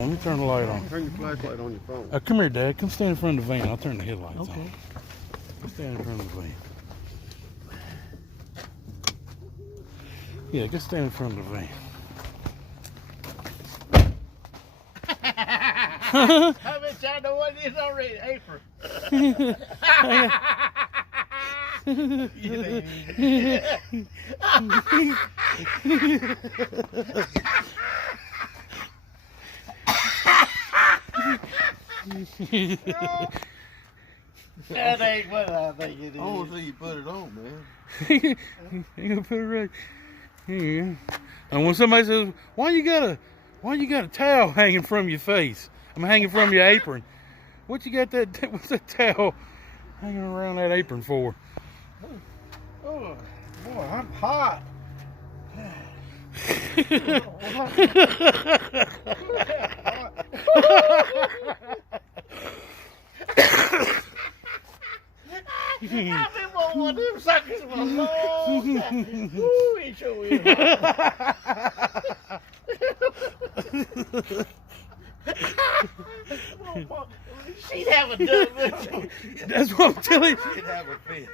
Let me turn the light on. Turn your flashlight on your phone. Come here, Dad. Come stand in front of the van. I'll turn the headlights Okay. on. Come stand in front of the van. Yeah, go stand in front of the van. I bet y'all know what it is already. Apron. That ain't what I think it is. I want to see you put it on, man. You gonna put it right here. And when somebody says, why you got a towel hanging from your face? I'm hanging from your apron. What you got that? What's that towel hanging around that apron for? Oh, boy, I'm hot. I've been wanting one of them suckers for a long time. Ooh, he sure is hot. She'd have a done. That's what I'm telling you. You'd have a fit.